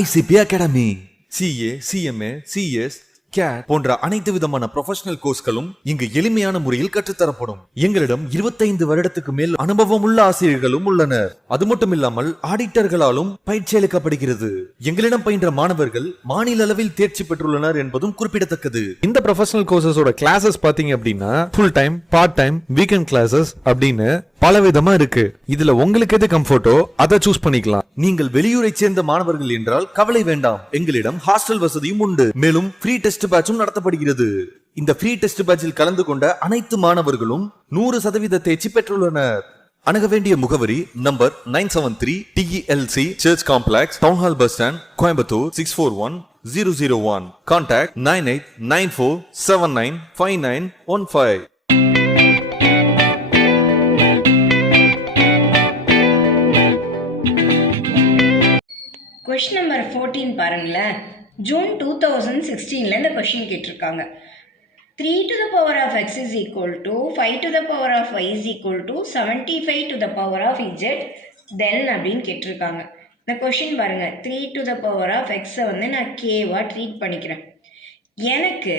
ICP Academy. CA, CMA, CS, CAT போன்ற அனைத்து விதமான ப்ரொஃபஷனல் கோர்ஸ்களும் இங்கு எளிமையான முறையில் கற்றுத்தரப்படும். எங்களிடம் 25 வருடத்துக்கு மேல் அனுபவம் உள்ள ஆசிரியர்களும் உள்ளனர். அது மட்டும் இல்லாமல் ஆடிட்டர்களாலும் பயிற்சி அளிக்கப்படுகிறது. எங்களிடம் பயின்ற மாணவர்கள் மாநில அளவில் தேர்ச்சி பெற்றுள்ளனர் என்பதும் குறிப்பிடத்தக்கது. இந்த ப்ரொஃபஷனல் கோர்சஸோட கிளாஸஸ் பாத்தீங்க அப்படின்னா full time, part time, weekend classes அப்படின்னு பல விதமா இருக்கு. இதுல உங்களுக்கு எது கம்ஃபர்ட்டோ அதை சூஸ் பண்ணிக்கலாம். நீங்கள் வெளியூரை சேர்ந்த மாணவர்கள் என்றால் கவலை வேண்டாம். எங்களிடம் ஹாஸ்டல் வசதியும் உண்டு. மேலும் ஃப்ரீ டெஸ்ட் பேட்சும் நடத்தப்படுகிறது. இந்த ஃப்ரீ டெஸ்ட் பேட்சில் கலந்து கொண்ட அனைத்து மாணவர்களும் 100% தேர்ச்சி பெற்றுள்ளனர். அணுக வேண்டிய முகவரி number 973 TELC church complex, town hall bus stand, Coimbatore 641001. Contact 9894795915. Question number 14 பாருங்களேன். ஜூன் 2016 இந்த கொஷின் கேட்டிருக்காங்க. 3 to the power of x is equal to 5 to the power of y is equal to 75 to the power of z then அப்படின்னு கேட்டிருக்காங்க. இந்த question பாருங்க. 3 to the power of x வந்து நான் கேவா ட்ரீட் பண்ணிக்கிறேன். எனக்கு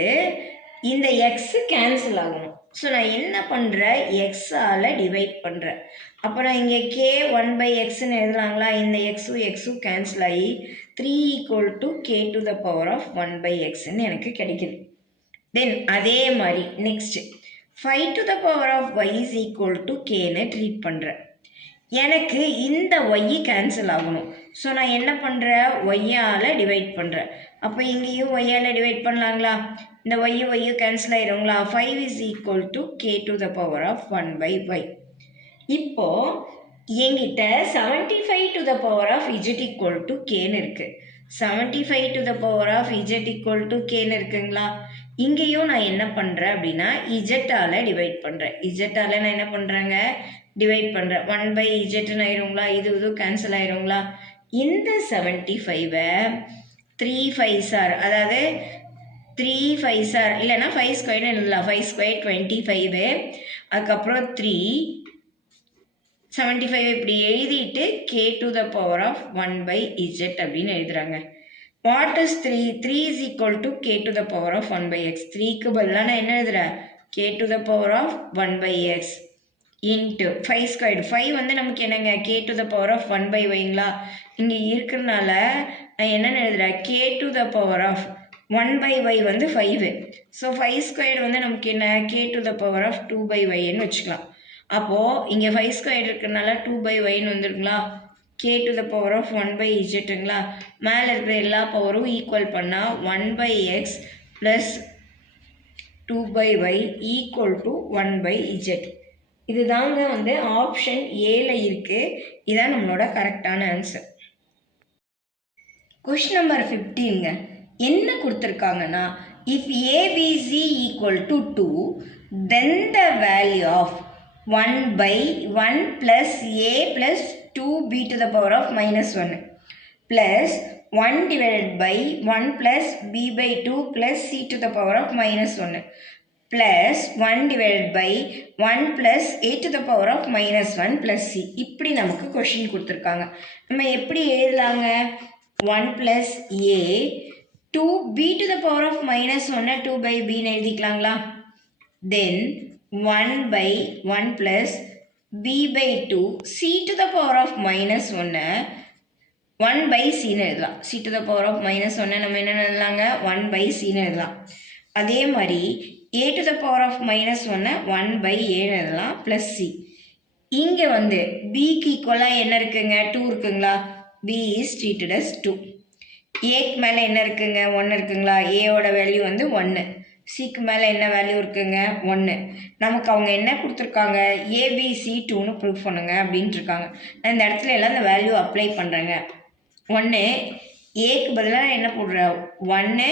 இந்த எக்ஸ் கேன்சல் ஆகணும். ஸோ நான் என்ன பண்ணுறேன், எக்ஸால் டிவைட் பண்ணுறேன். அப்போ நான் இங்கே கே 1/xன்னு எழுதலாங்களா? இந்த எக்ஸும் கேன்சல் ஆகி 3 = k to the power of 1/xன்னு எனக்கு கிடைக்குது. தென் அதே மாதிரி next 5 to the power of y is equal to kன்னு ட்ரீட் பண்ணுறேன். எனக்கு இந்த ஒய்யை கேன்சல் ஆகணும். ஸோ நான் என்ன பண்ணுறேன், ஒய்யால் டிவைட் பண்ணுறேன். அப்போ இங்கேயும் ஒய்யால் டிவைட் பண்ணலாங்களா? இந்த ஒய்யும் cancel ஆகிடுங்களா? 5 is equal to k to the power of 1/y. இப்போது என்கிட்ட 75 to the power of z equal to kன்னு இருக்குது. 75 to the power of z equal to kன்னு இருக்குங்களா? இங்கேயும் நான் என்ன பண்ணுறேன் அப்படின்னா இஜெட்டால் டிவைட் பண்ணுறேன். இஜெட்டால் நான் என்ன பண்ணுறேங்க, டிவைட் பண்ணுறேன். 1/zன்னு ஆயிருங்களா? இது கேன்சல் ஆயிருங்களா? இந்த 75-ஐ 3 5s are, அதாவது 3 5s are இல்லைன்னா 5 ஸ்கொயர்னு எழுதலாம். 5 ஸ்கொயர் 25, அதுக்கப்புறம் 3 75 இப்படி எழுதிட்டு k to the power of 1/z அப்படின்னு எழுதுறாங்க. What is 3? 3 is equal to k to the power of 1/x. 3க்கு பதிலாக நான் என்ன எழுதுறேன், k to the power of 1/x into 5 squared. 5 வந்து நமக்கு என்னங்க, k to the power of 1/yங்களா? இங்கே இருக்கிறதுனால நான் என்னென்னு எழுதுறேன், k to the power of 1/y வந்து 5. ஸோ 5 ஸ்கொயர்டு வந்து நமக்கு என்ன, k to the power of 2/yன்னு வச்சுக்கலாம். அப்போது இங்கே 5 ஸ்கொயர் இருக்கிறதுனால 2/yன்னு வந்துருங்களா? k to the power of 1/zங்களா? மேலே இருக்கிற எல்லா பவரும் ஈக்குவல் பண்ணால் 1/x plus 2/y equal to 1/z. இதுதாங்க வந்து ஆப்ஷன் ஏல இருக்குது. இதான் நம்மளோட கரெக்டான ஆன்சர். கொஸ்டின் நம்பர் 15ங்க. என்ன கொடுத்துருக்காங்கன்னா, if ABC equal to 2 then the value of 1/1 plus a plus 2b to the power of -1 plus 1/1 plus b/2 plus c to the power of -1 plus 1/1 plus a to the power of -1 plus c. இப்படி நமக்கு question கொடுத்துருக்காங்க. நம்ம எப்படி எழுதலாங்க, 1 plus a 2b to the power of -1 2/bன்னு எழுதிக்கலாங்களா? Then 1/1 plus b/2 c to the power of -1 1/cன்னு எழுதலாம். c to the power of -1 நம்ம என்ன எழுதலாங்க, 1/cன்னு எழுதலாம். அதே மாதிரி a to the power of -1 1/aன்னு எழுதலாம் ப்ளஸ் c. இங்கே வந்து bக்கு ஈக்குவலாக என்ன இருக்குங்க, 2 இருக்குங்களா? b is treated as 2. ஏக்கு மேலே என்ன இருக்குங்க, 1 இருக்குங்களா? ஏவோட வேல்யூ வந்து 1. சிக்கு மேலே என்ன வேல்யூ இருக்குங்க, 1. நமக்கு அவங்க என்ன கொடுத்துருக்காங்க, ABC 2ன்னு ப்ரூவ் பண்ணுங்க அப்படின்ட்டு இருக்காங்க. நான் இந்த இடத்துல எல்லாம் இந்த வேல்யூ அப்ளை பண்ணுறேங்க. 1 ஏக்கு பதிலாக என்ன போடுறேன், 1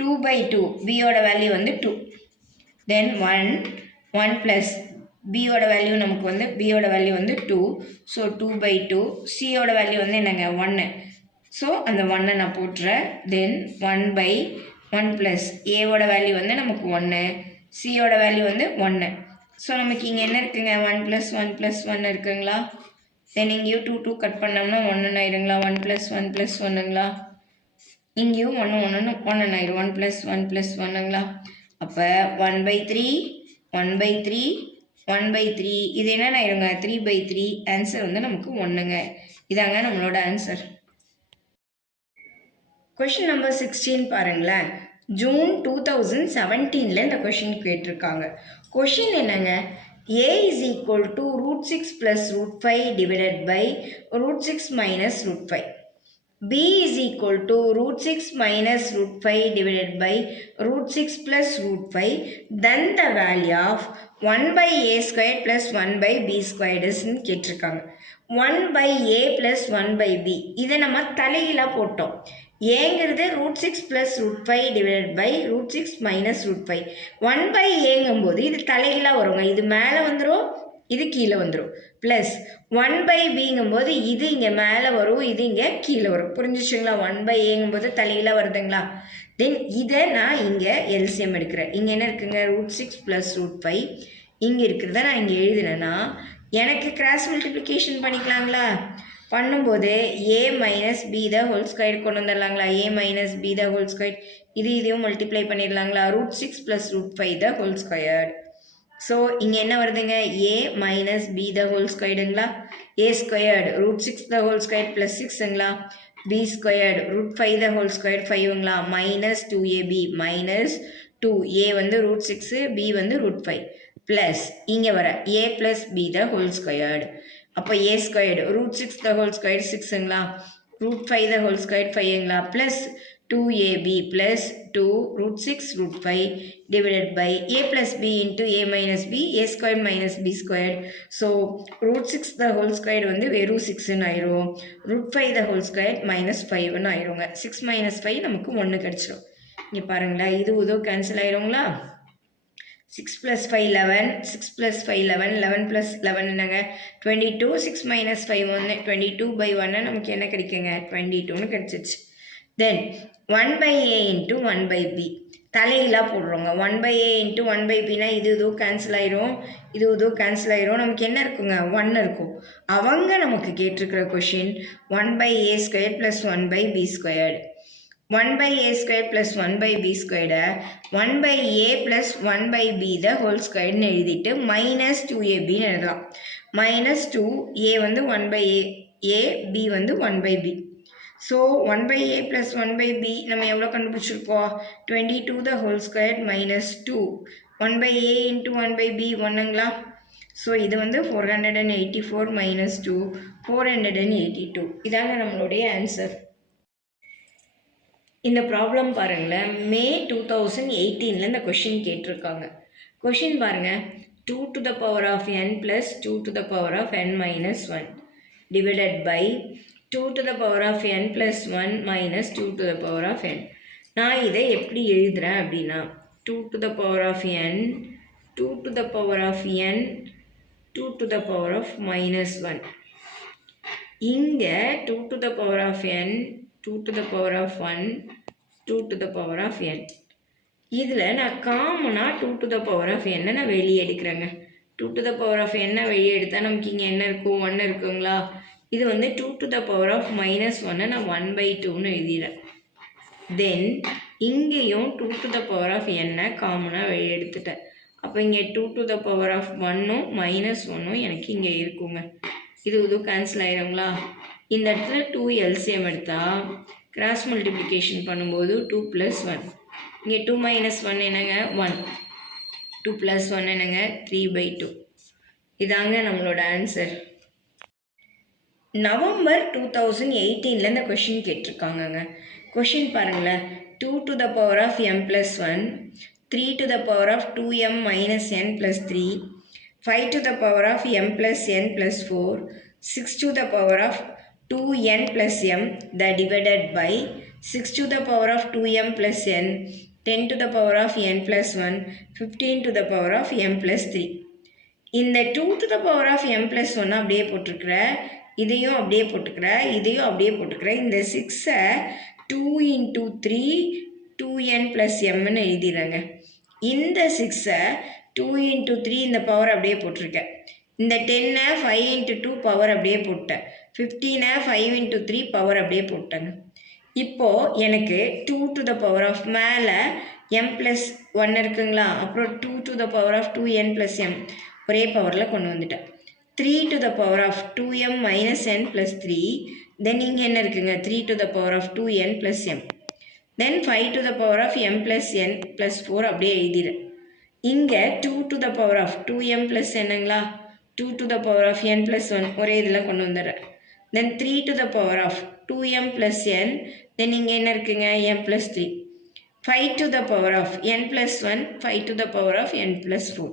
2/2 பியோட வேல்யூ வந்து 2. தென் 1 ப்ளஸ் பியோட வேல்யூ நமக்கு வந்து பியோட வேல்யூ வந்து 2. ஸோ 2/2 சியோட வேல்யூ வந்து என்னங்க, 1. ஸோ அந்த 1 நான் போட்டுறேன். தென் 1/1 ப்ளஸ் ஏவோட வேல்யூ வந்து நமக்கு 1, சியோட வேல்யூ வந்து 1. ஸோ நமக்கு இங்கே என்ன இருக்குங்க, 1 + 1 + 1 இருக்குங்களா? தென் இங்கேயும் 2 2 கட் பண்ணோம்னா 1 ஆயிடுங்களா? 1 + 1 + 1ங்களா? இங்கேயும் 1 ஆயிரும் 1 + 1 + 1ங்களா. அப்போ 1/3 1/3 1/3 இது என்னென்ன ஆயிருங்க 3/3. ஆன்சர் வந்து நமக்கு 1ங்க. இதாங்க நம்மளோட ஆன்சர். கொஷின் நம்பர் 16 பாருங்களேன். ஜூன் 2017 இந்த கொஷின் கேட்டிருக்காங்க. கொஷின் என்னங்க, a is equal to √6 + √5 divided by √6 minus √5. b is equal to √6 minus √5 divided by √6 plus √5. Then the value of 1/a squared plus 1/b squared is கேட்டிருக்காங்க. 1/a plus 1/b இதை நம்ம தலையில போட்டோம். ஏங்கிறது √6 plus √5 divided by √6 minus √5. 1/aங்கும் போது இது தலையில வருங்க. இது மேலே வந்துடும், இது கீழே வந்துடும். ப்ளஸ் 1/bங்கும் போது இது இங்கே மேலே வரும், இது இங்கே கீழே வரும். புரிஞ்சிச்சுங்களா? 1/aங்கும் போது தலையில வருதுங்களா? தென் இதை நான் இங்கே எல்சிஎம் எடுக்கிறேன். இங்கே என்ன இருக்குங்க, √6 plus √5. இங்கே இருக்கிறத நான் இங்கே எழுதினேன்னா எனக்கு கிராஸ் மல்டிப்ளிகேஷன் பண்ணிக்கலாங்களா? பண்ணும்போது a minus B the whole square கொண்டு வந்துடலாங்களா? a minus B the whole square இதையும் மல்டிப்ளை பண்ணிடலாங்களா? √6 plus √5 the whole square. So இங்கே என்ன வருதுங்க, a minus B the whole ஸ்கொயர்டுங்களா. a squared √6 the whole square plus 6ங்களா. b squared √5 the whole square 5ங்களா. மைனஸ் 2ab மைனஸ் 2 a வந்து √6 b வந்து √5 ப்ளஸ் இங்கே வர a plus b the whole squared. அப்போ a squared √6 the whole square 6ங்களா. √5 the whole square 5ங்களா. Plus 2ab plus 2 √6 √5 divided by a plus b into a minus b, a square minus b squared. So √6 the whole square வந்து வெறும் 6 ஆயிரும். √5 the whole square minus 5 ஆயிருங்க. 6 minus 5 நமக்கு 1 கிடைச்சிடும். இங்கே பாருங்களா, இது கேன்சல் ஆயிருங்களா. 6 plus 5 11, 6 plus 5 11, 11 plus 11 என்னங்க 22, 6 minus 5 1, 22/1 நமக்கு என்ன கிடைக்குங்க 22ன்னு கிடைச்சிச்சு. தென் 1/a into 1/b தலையிலா போடுறோங்க. 1/a into 1/bனா இது கேன்சல் ஆயிரும், இது கேன்சல் ஆயிரும். நமக்கு என்ன இருக்குங்க 1 இருக்கும். அவங்க நமக்கு கேட்டிருக்கிற question 1/a squared plus 1/b squared. 1/a squared plus 1/b squared 1/a plus 1/b the whole squared எழுதிட்டு minus 2ab எழுதலாம். minus 2a வந்து 1/a, a b வந்து 1/b. So 1/a plus 1/b நம்ம எவ்வளோ கண்டுபிடிச்சிருக்கோம், 22 the whole squared minus 2. 1/a into 1/b 1ங்களா. So இது வந்து 484 minus 2 482. இதாங்க நம்மளுடைய ஆன்சர். இந்த ப்ராப்ளம் பாருங்களேன், மே 2018 இந்த கொஷின் கேட்டிருக்காங்க. கொஷின் பாருங்கள், 2 to the power of n plus 2 to the power of n minus 1 divided by 2 to the power of n plus 1 minus 2 to the power of n. நான் இதை எப்படி எழுதுகிறேன் அப்படின்னா 2 to the power of n, 2 to the power of n, 2 to the power of minus 1. இங்கே 2 to the power of n, 2 to the power of 1, 2 to the power of n. இதில் நான் காமனாக 2 to the power of n நான் வெளியே எடுக்கிறேங்க. 2 to the power of n வெளியே எடுத்தால் நமக்கு இங்கே என்ன இருக்கும், 1 இருக்குங்களா. இது வந்து 2 to the power of minus 1 நான் 1/2ன்னு எழுதிடுறேன். தென் இங்கேயும் 2 to the power of n காமனாக வெளியே எடுத்துட்டேன். அப்போ இங்கே 2 to the power of 1ம் minus 1ம் எனக்கு இங்கே இருக்குங்க. இது கேன்சல் ஆயிருங்களா. இந்த இடத்துல 2 LCM எடுத்தால் கிராஸ் மல்டிப்ளிகேஷன் பண்ணும்போது 2 + 1. இங்கே 2 - 1 என்னங்க 1, 2 + 1 என்னங்க 3/2. இதாங்க நம்மளோட ஆன்சர். நவம்பர் 2018 இந்த கொஷின் கேட்டிருக்காங்கங்க. கொஷின் பாருங்களேன், 2 to the power of m plus 1, 3 to the power of 2m minus n plus 3, 5 to the power of m plus n plus 4, 6 to the power of 2n plus m that divided by 6 to the power of 2m plus n, 10 to the power of n plus 1, 15 to the power of m plus 3. இந்த 2 to the power of m plus 1 அப்படியே போட்டிருக்கிற, இதையும் அப்படியே போட்டுக்கிற, இதையும் அப்படியே போட்டுக்கிற. இந்த 6 2 into 3 2n plus mன்னு எழுதிடுறாங்க. இந்த 6 2 into 3 இந்த பவர் அப்படியே போட்டிருக்கேன். இந்த 10 5 into 2 பவர் அப்படியே போட்டேன். 15 5 into 3 பவர் அப்படியே போட்டாங்க. இப்போது எனக்கு 2 to the power of மேலே m + 1 இருக்குங்களா, அப்புறம் 2 to the power of 2n + m ஒரே பவரில் கொண்டு வந்துட்டேன். 3 to the power of 2m - n + 3, தென் இங்கே என்ன இருக்குங்க, 3 to the power of 2n + m, then 5 to the power of m + n + 4 அப்படியே எழுதிடுறேன். இங்கே 2 to the power of 2m + என்னங்களா, 2 to the power of n + 1 ஒரே இதில் கொண்டு வந்துடுறேன். தென் 3 to the power of 2m + n, தென் இங்கே என்ன இருக்குங்க, m + 3. 5 to the power of n + 1, 5 to the power of n + 4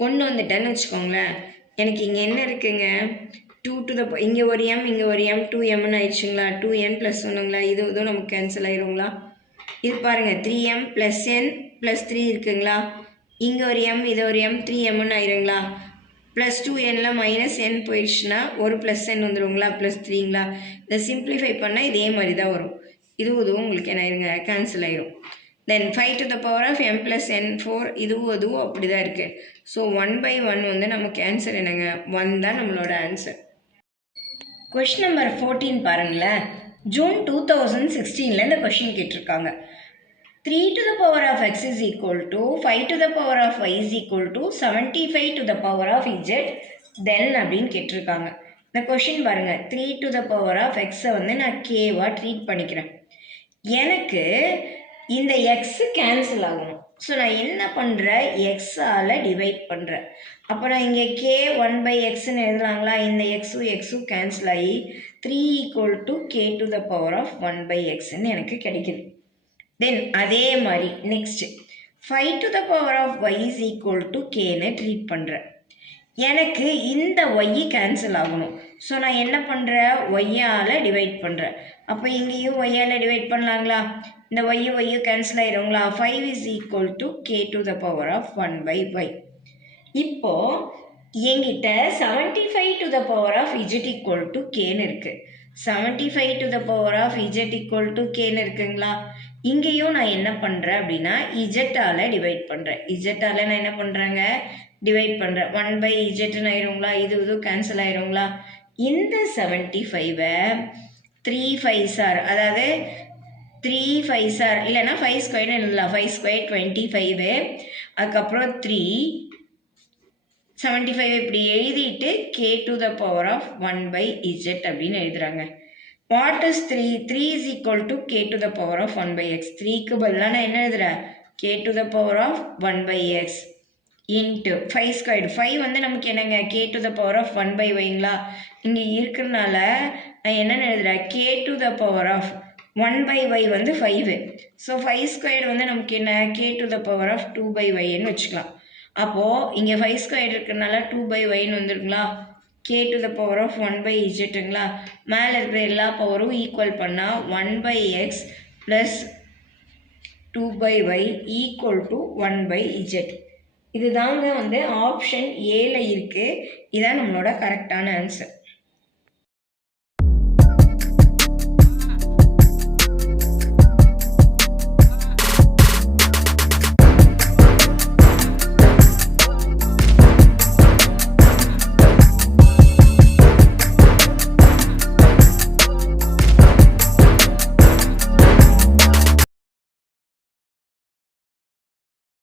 கொண்டு வந்துட்டேன்னு வச்சுக்கோங்களேன். எனக்கு இங்கே என்ன இருக்குங்க, 2 to the இங்கே ஒரு m இங்கே ஒரு m 2mன்னு ஆயிடுச்சுங்களா, 2n + 1ங்களா, இதுவும் நமக்கு கேன்சல் ஆயிருங்களா. இது பாருங்கள் 3m + n + 3 இருக்குங்களா, இங்கே ஒரு m இது ஒரு m 3mன்னு ஆயிருங்களா. +2nல -n போயிடுச்சுன்னா ஒரு +n வந்துடுங்களா, +3ங்களா. இதை சிம்பிளிஃபை பண்ணால் இதே மாதிரி தான் வரும். இதுவும் உங்களுக்கு என்ன ஆயிருங்க, கேன்சல் ஆயிரும். தென் 5 to the power of m + n 4, இதுவும் அப்படி தான் இருக்குது. ஸோ 1/1 வந்து நமக்கு ஆன்சர் என்னங்க, 1 தான் நம்மளோட ஆன்சர். கொஷின் நம்பர் 14 பாருங்களேன். ஜூன் 2016 இந்த கொஷின் கேட்டிருக்காங்க. 3 to the power of x is equal to 5 to the power of y is equal to 75 to the power of z, then அப்படின்னு கேட்டிருக்காங்க. இந்த கொஷின் பாருங்க, 3 to the power of x வந்து நான் கேவா ட்ரீட் பண்ணிக்கிறேன். எனக்கு இந்த எக்ஸ் கேன்சல் ஆகணும். ஸோ நான் என்ன பண்ணுறேன், எக்ஸால் டிவைட் பண்ணுறேன். அப்போ நான் இங்கே கே 1/xன்னு எழுதலாங்களா, இந்த எக்ஸும் கேன்சல் ஆகி 3 = k to the power of 1/xன்னு எனக்கு கிடைக்குது. தென் அதே மாதிரி next 5 to the power of y is equal to kன்னு ட்ரீட் பண்ணுறேன். எனக்கு இந்த ஒய் கேன்சல் ஆகணும். ஸோ நான் என்ன பண்ணுறேன், ஒய்யால் டிவைட் பண்ணுறேன். அப்போ இங்கேயும் ஒய்யால் டிவைட் பண்ணலாங்களா, இந்த ஒய்யும் cancel ஆயிருங்களா. 5 is equal to k to the power of 1/y. இப்போது என்கிட்ட 75 to the power of z equal to kன்னு இருக்குது. 75 to the power of z equal to kன்னு இருக்குங்களா. இங்கேயும் நான் என்ன பண்ணுறேன் அப்படின்னா, இஜெட்டால் டிவைட் பண்ணுறேன். இஜெட்டால் நான் என்ன பண்ணுறேங்க, டிவைட் பண்ணுறேன். 1/zன்னு ஆயிருங்களா, இதுவும் கேன்சல் ஆயிருங்களா. இந்த 75ஐ 3 5s are, அதாவது 3 5s are இல்லைன்னா 5 ஸ்கொயர்னு எழுதலாம். 5 ஸ்கொயர் 25, அதுக்கப்புறம் 3 75 இப்படி எழுதிட்டு k to the power of 1/z அப்படின்னு எழுதுறாங்க. What is 3? 3 is equal to k to the power of 1/x. 3க்கு பதிலாக நான் என்ன எழுதுறேன், k to the power of 1/x into 5 squared. 5 வந்து நமக்கு என்னங்க, k to the power of 1/yங்களா. இங்கே இருக்கிறதுனால நான் என்னென்னு எழுதுறேன், k to the power of 1/y வந்து 5. ஸோ 5 ஸ்கொயர்டு வந்து நமக்கு என்ன, k to the power of 2/yன்னு வச்சுக்கலாம். அப்போது இங்கே 5 ஸ்கொயர்டு இருக்கிறதுனால 2/yன்னு வந்துருங்களா. k to the power of 1/zங்களா. மேலே இருக்கிற எல்லா பவரும் ஈக்குவல் பண்ணால் 1/x + 2/y = 1/z. இதுதாங்க வந்து ஆப்ஷன் ஏல இருக்குது. இதான் நம்மளோட கரெக்டான ஆன்சர்.